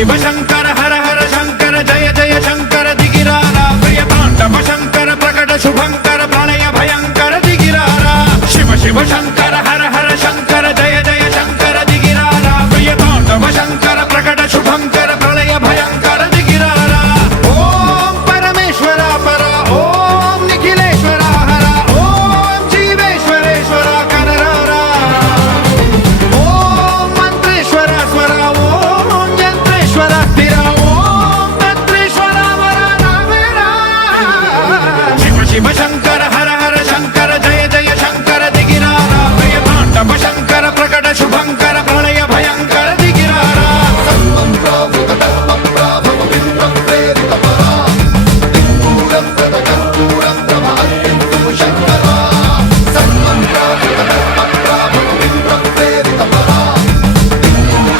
शिव शंकर हर हर शंकर जय जय शंकर दिगिरारा प्रिय तांडव शंकर प्रकट शुभंकर प्रणय भयंकर दिगिरारा शिव शिव शंकर